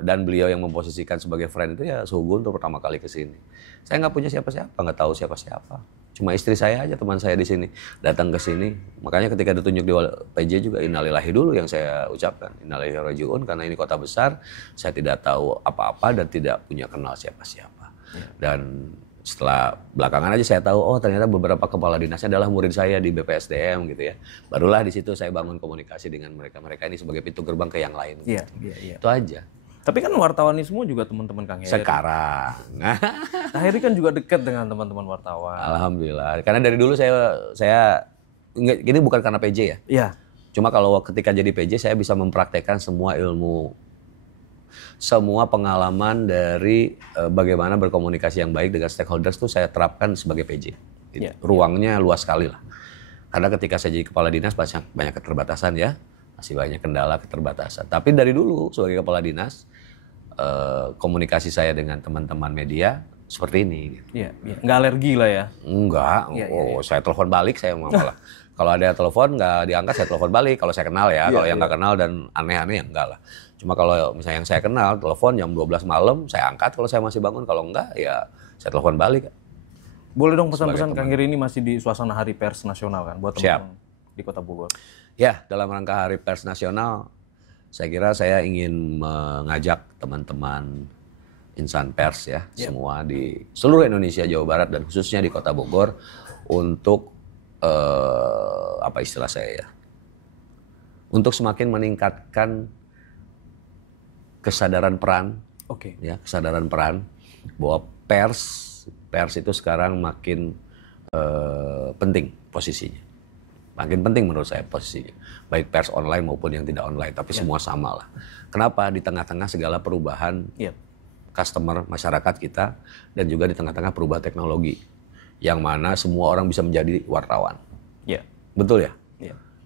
dan beliau yang memposisikan sebagai friend itu ya Suhu Guntur pertama kali ke sini. Saya nggak punya siapa-siapa, nggak tahu siapa-siapa. Cuma istri saya aja teman saya di sini datang ke sini. Makanya ketika ditunjuk di PJ juga innalillahi dulu yang saya ucapkan, innalillahi rajiun karena ini kota besar, saya tidak tahu apa-apa dan tidak punya kenal siapa-siapa. Dan setelah belakangan aja saya tahu ternyata beberapa kepala dinasnya adalah murid saya di BPSDM gitu ya. Barulah di situ saya bangun komunikasi dengan mereka ini sebagai pintu gerbang ke yang lain. Gitu. Itu aja. Tapi kan wartawan ini semua juga teman-teman Kang Heri. Sekarang. Kang Heri kan juga dekat dengan teman-teman wartawan. Alhamdulillah. Karena dari dulu saya ini bukan karena PJ ya. Iya. Cuma kalau ketika jadi PJ saya bisa mempraktekkan semua pengalaman dari bagaimana berkomunikasi yang baik dengan stakeholders itu saya terapkan sebagai PJ. Gitu. Ruangnya luas sekali lah. Karena ketika saya jadi kepala dinas banyak keterbatasan ya. Masih banyak kendala keterbatasan. Tapi dari dulu sebagai kepala dinas, komunikasi saya dengan teman-teman media seperti ini. Gitu. Iya. Nggak alergi lah ya? Enggak. Saya telepon balik, saya malah. Kalau ada telepon nggak diangkat, saya telepon balik. Kalau saya kenal ya. Kalau yang nggak kenal dan aneh-aneh ya enggak lah. Cuma kalau misalnya yang saya kenal, telepon jam 12 malam, saya angkat kalau saya masih bangun. Kalau enggak, ya saya telepon balik. Boleh dong pesan-pesan Kang Heri ini masih di suasana Hari Pers Nasional kan? Buat teman-teman di Kota Bogor. Ya, dalam rangka Hari Pers Nasional, saya kira saya ingin mengajak teman-teman insan pers ya, semua di seluruh Indonesia, Jawa Barat, dan khususnya di Kota Bogor, untuk, apa istilah saya ya, untuk semakin meningkatkan kesadaran peran, ya, kesadaran peran bahwa pers itu sekarang makin penting posisinya. Makin penting menurut saya posisinya. Baik pers online maupun yang tidak online, tapi semua sama lah. Kenapa? Di tengah-tengah segala perubahan customer, masyarakat kita, dan juga di tengah-tengah perubahan teknologi. Yang mana semua orang bisa menjadi wartawan. Betul ya?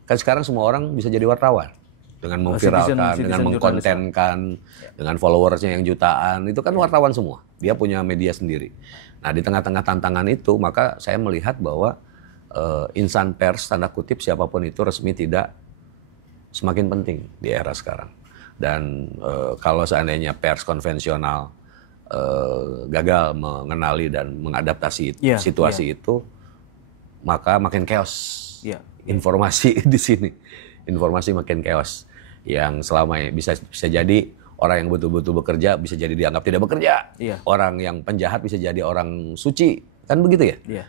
Kan sekarang semua orang bisa jadi wartawan. Dengan memviralkan, dengan mengkontenkan, dengan followersnya yang jutaan, itu kan wartawan semua. Dia punya media sendiri. Nah di tengah-tengah tantangan itu, maka saya melihat bahwa insan pers, tanda kutip siapapun itu resmi tidak semakin penting di era sekarang. Dan kalau seandainya pers konvensional gagal mengenali dan mengadaptasi situasi itu, maka makin chaos. Informasi di sini, informasi makin chaos. Yang selama ini bisa jadi orang yang betul-betul bekerja bisa jadi dianggap tidak bekerja. Orang yang penjahat bisa jadi orang suci, kan begitu ya?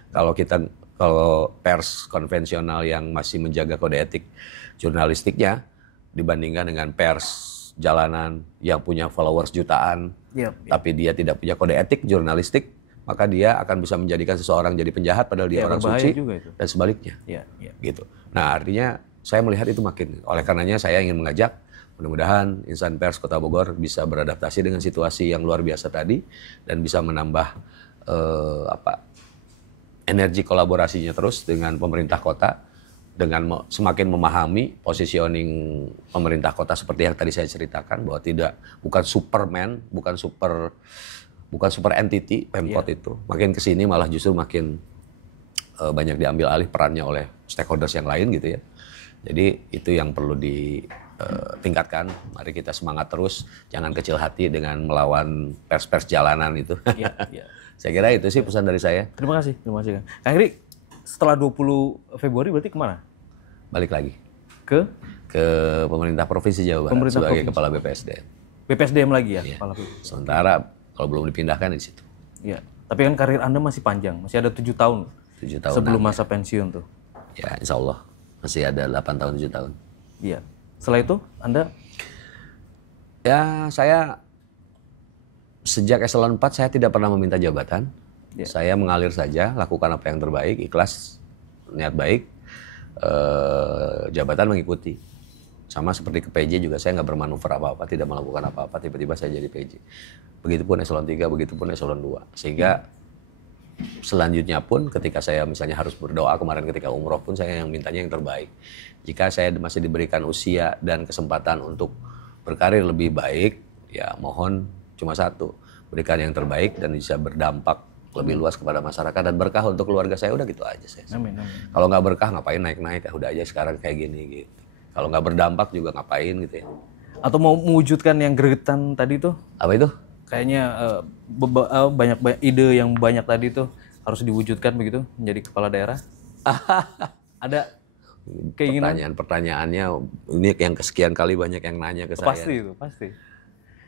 Kalau pers konvensional yang masih menjaga kode etik jurnalistiknya dibandingkan dengan pers jalanan yang punya followers jutaan, tapi dia tidak punya kode etik jurnalistik, maka dia akan bisa menjadikan seseorang jadi penjahat padahal dia orang suci dan sebaliknya. Gitu. Nah artinya saya melihat itu makin, oleh karenanya saya ingin mengajak mudah-mudahan insan pers Kota Bogor bisa beradaptasi dengan situasi yang luar biasa tadi dan bisa menambah energi kolaborasinya terus dengan pemerintah kota, dengan semakin memahami positioning pemerintah kota seperti yang tadi saya ceritakan, bahwa bukan Superman, bukan super entity Pemkot itu. Makin kesini malah justru makin banyak diambil alih perannya oleh stakeholders yang lain gitu ya. Jadi itu yang perlu ditingkatkan. Mari kita semangat terus, jangan kecil hati dengan melawan pers-pers jalanan itu. Saya kira itu sih pesan dari saya. Terima kasih Kang Heri. Setelah 20 Februari berarti kemana? Balik lagi. Ke pemerintah Provinsi Jawa Barat sebagai Kepala BPSDM. BPSDM lagi ya? Iya. Sementara kalau belum dipindahkan di situ. Iya. Tapi kan karir Anda masih panjang, masih ada 7 tahun. 7 tahun. Sebelum masa pensiun tuh. Ya insya Allah masih ada 8 tahun, 7 tahun. Iya. Setelah itu Anda? Ya saya sejak eselon 4 saya tidak pernah meminta jabatan. Saya mengalir saja, lakukan apa yang terbaik, ikhlas, niat baik, jabatan mengikuti. Sama seperti ke PJ juga saya nggak bermanuver apa-apa, tidak melakukan apa-apa, tiba-tiba saya jadi PJ. Begitupun eselon 3, begitupun eselon 2. Sehingga selanjutnya pun ketika saya misalnya harus berdoa kemarin ketika umroh pun saya yang mintanya yang terbaik. Jika saya masih diberikan usia dan kesempatan untuk berkarir lebih baik, ya mohon cuma satu, berikan yang terbaik dan bisa berdampak lebih luas kepada masyarakat dan berkah untuk keluarga saya, udah gitu aja saya. Amin. Kalau nggak berkah ngapain naik-naik, udah aja sekarang kayak gini gitu. Kalau nggak berdampak juga ngapain gitu ya. Atau mau mewujudkan yang gregetan tadi tuh? Apa itu? Kayaknya banyak ide yang banyak tadi tuh harus diwujudkan begitu menjadi kepala daerah. Ada keinginan? Pertanyaannya ini yang kesekian kali banyak yang nanya ke saya. Pasti.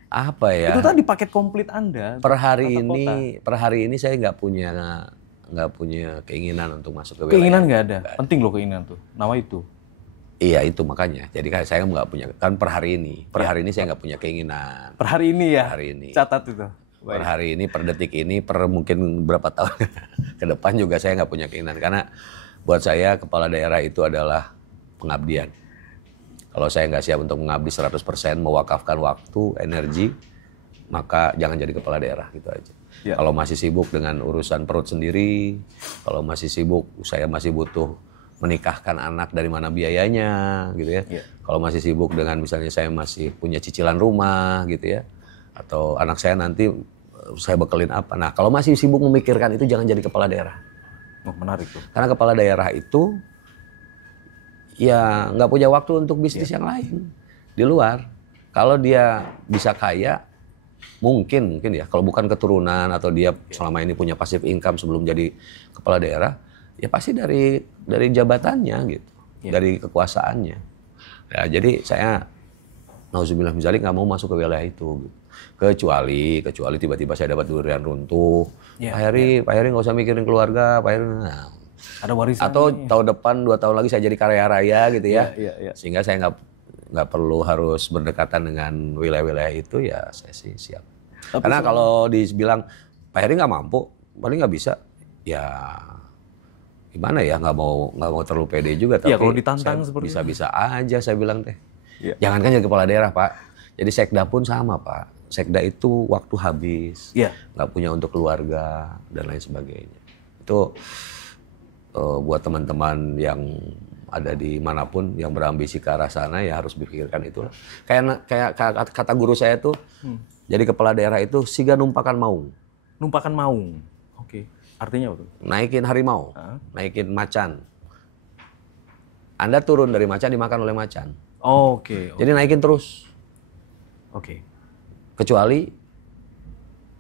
Apa ya? Itu tadi paket komplit Anda. Per hari ini saya nggak punya keinginan untuk masuk ke wilayah. Keinginan nggak ada. Penting loh keinginan tuh. Nama itu. Iya itu makanya. Jadi saya nggak punya kan per hari ini. Per hari ini saya nggak punya keinginan. Per hari ini ya. Per hari ini. Catat itu. Per hari ini, per detik ini, per mungkin berapa tahun ke depan juga saya nggak punya keinginan. Karena buat saya kepala daerah itu adalah pengabdian. Kalau saya nggak siap untuk mengabdi 100%, mewakafkan waktu, energi, maka jangan jadi kepala daerah gitu aja. Kalau masih sibuk dengan urusan perut sendiri, kalau masih sibuk, saya masih butuh menikahkan anak dari mana biayanya gitu ya. Kalau masih sibuk dengan misalnya saya masih punya cicilan rumah gitu ya. Atau anak saya nanti saya bekelin apa. Nah kalau masih sibuk memikirkan itu jangan jadi kepala daerah. Menarik tuh. Karena kepala daerah itu ya nggak punya waktu untuk bisnis yang lain di luar. Kalau dia bisa kaya, mungkin ya kalau bukan keturunan atau dia selama ini punya passive income sebelum jadi kepala daerah, ya pasti dari jabatannya gitu, dari kekuasaannya. Ya jadi saya nauzubillah min dzalik nggak mau masuk ke wilayah itu. Gitu. Kecuali tiba-tiba saya dapat durian runtuh, Pak Heri nggak usah mikirin keluarga, Pak Heri. Nah, ada warisan atau tahun depan 2 tahun lagi saya jadi kaya raya gitu ya. Sehingga saya nggak perlu harus berdekatan dengan wilayah-wilayah itu, ya saya sih siap. Karena kalau dibilang Pak Heri nggak mampu, paling nggak bisa, ya gimana ya, nggak mau terlalu pede juga, tapi kalau ditantang seperti bisa-bisa aja saya bilang teh. Ya. Jangankan jadi kepala daerah Pak, jadi sekda pun sama Pak. Sekda itu waktu habis, nggak punya untuk keluarga dan lain sebagainya. Itu buat teman-teman yang ada di manapun yang berambisi ke arah sana ya harus pikirkan itulah. Kayak kata guru saya tuh, jadi kepala daerah itu siga numpakan maung. Numpakan maung, oke. Artinya apa tuh? Naikin harimau, naikin macan. Anda turun dari macan dimakan oleh macan. Oke. Jadi naikin terus. Oke. Kecuali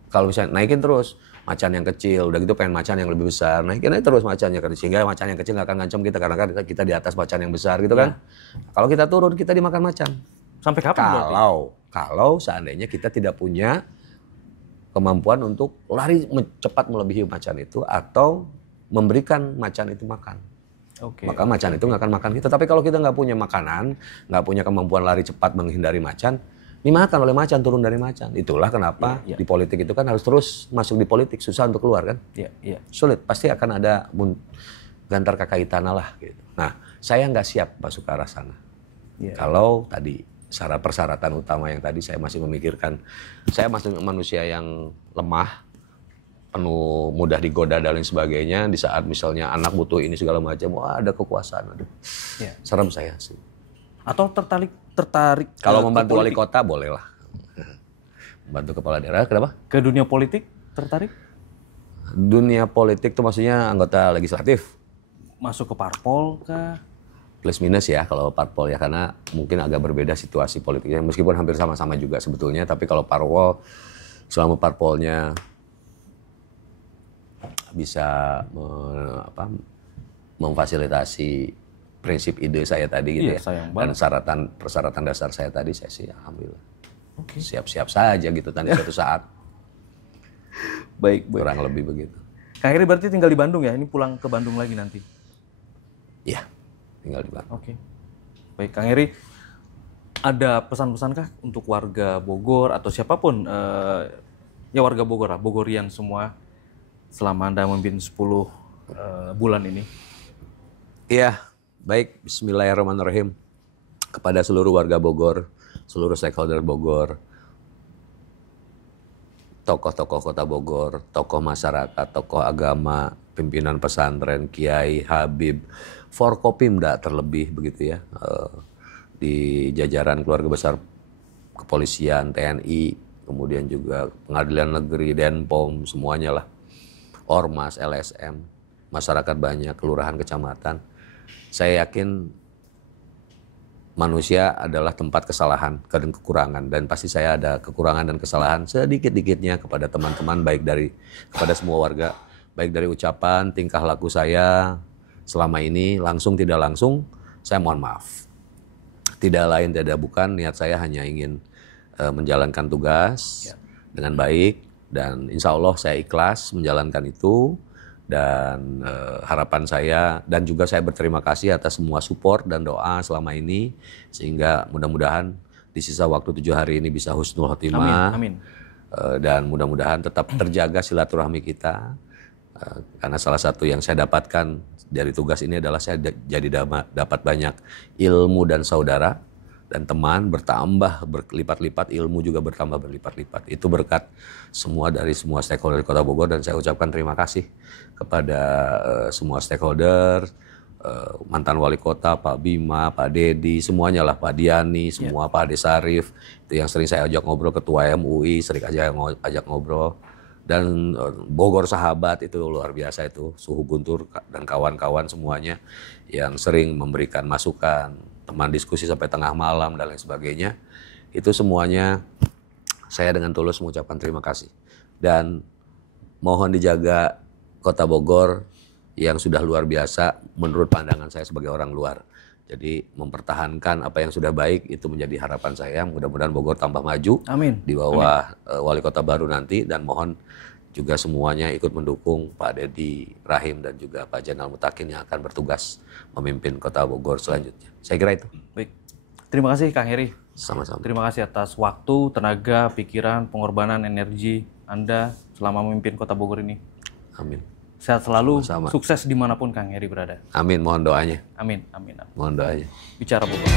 kalau misalnya naikin terus macan yang kecil, udah gitu pengen macan yang lebih besar, naikin aja terus macannya kan, sehingga macan yang kecil nggak akan ngancam kita karena kan kita di atas macan yang besar gitu kan. Kalau kita turun kita dimakan macan. Sampai kapan? Kalau seandainya kita tidak punya kemampuan untuk lari cepat melebihi macan itu atau memberikan macan itu makan. Maka macan itu nggak akan makan kita. Tapi kalau kita nggak punya makanan, nggak punya kemampuan lari cepat menghindari macan, dimakan oleh macan, turun dari macan. Itulah kenapa di politik itu kan harus terus masuk di politik, susah untuk keluar kan. Sulit, pasti akan ada gantar kakai tanah lah gitu. Nah, saya nggak siap masuk ke arah sana. Kalau tadi persyaratan utama yang tadi saya masih memikirkan, saya masih manusia yang lemah, penuh mudah digoda dan lain sebagainya. Di saat misalnya anak butuh ini segala macam, wah ada kekuasaan, aduh, serem saya sih. Atau tertarik kalau membantu wali kota boleh lah, membantu kepala daerah, kenapa? Ke dunia politik tertarik? Dunia politik tuh maksudnya anggota legislatif? Masuk ke parpol kah? Plus minus ya kalau parpol ya, karena mungkin agak berbeda situasi politiknya, meskipun hampir sama-sama juga sebetulnya. Tapi kalau parpol, selama parpolnya bisa memfasilitasi prinsip ide saya tadi gitu dan persyaratan dasar saya tadi, saya sih alhamdulillah siap-siap saja gitu tadi suatu saat. Baik. Kurang lebih begitu. Kang Heri berarti tinggal di Bandung ya? Ini pulang ke Bandung lagi nanti? Iya. Tinggal di Bandung. Oke. Baik, Kang Heri, ada pesan-pesankah untuk warga Bogor atau siapapun, ya warga Bogor lah, Bogorian semua, selama Anda memimpin 10 bulan ini? Iya, baik. Bismillahirrahmanirrahim. Kepada seluruh warga Bogor, seluruh stakeholder Bogor, tokoh-tokoh kota Bogor, tokoh masyarakat, tokoh agama, pimpinan pesantren, kiai, habib, Forkopimda terlebih begitu ya, di jajaran keluarga besar kepolisian, TNI, kemudian juga pengadilan negeri, Denpom, semuanya lah, Ormas, LSM, masyarakat banyak, kelurahan, kecamatan. Saya yakin manusia adalah tempat kesalahan dan kekurangan, dan pasti saya ada kekurangan dan kesalahan sedikit-dikitnya kepada teman-teman, kepada semua warga, baik dari ucapan, tingkah laku saya selama ini, langsung tidak langsung, saya mohon maaf. Tidak lain tidak bukan, niat saya hanya ingin menjalankan tugas dengan baik, dan insya Allah saya ikhlas menjalankan itu. Dan harapan saya, dan juga saya berterima kasih atas semua support dan doa selama ini, sehingga mudah-mudahan di sisa waktu 7 hari ini bisa husnul khotimah. Amin. Dan mudah-mudahan tetap terjaga silaturahmi kita, karena salah satu yang saya dapatkan dari tugas ini adalah saya jadi dapat banyak ilmu dan saudara dan teman, bertambah berlipat-lipat, ilmu juga bertambah berlipat-lipat. Itu berkat semua dari semua stakeholder Kota Bogor, dan saya ucapkan terima kasih kepada semua stakeholder, mantan wali kota, Pak Bima, Pak Dedi, semuanya lah, Pak Diani, semua Pak Ade Sarif, itu yang sering saya ajak ngobrol, Ketua MUI sering ajak ngobrol, dan Bogor Sahabat itu luar biasa itu, Suhu Guntur dan kawan-kawan semuanya yang sering memberikan masukan, teman diskusi sampai tengah malam dan lain sebagainya. Itu semuanya saya dengan tulus mengucapkan terima kasih, dan mohon dijaga Kota Bogor yang sudah luar biasa menurut pandangan saya sebagai orang luar. Jadi mempertahankan apa yang sudah baik itu menjadi harapan saya. Mudah-mudahan Bogor tambah maju. Amin. Di bawah wali kota baru nanti, dan mohon juga semuanya ikut mendukung Pak Dedi Rahim dan juga Pak Jainal Mutakin yang akan bertugas memimpin Kota Bogor selanjutnya. Saya kira itu. Baik. Terima kasih Kang Heri. Sama-sama. Terima kasih atas waktu, tenaga, pikiran, pengorbanan, energi Anda selama memimpin Kota Bogor ini. Amin. Sehat selalu, Sama-sama. sukses dimanapun Kang Heri berada. Amin, mohon doanya. Amin, amin, amin. Mohon doanya. Bicara Bogor.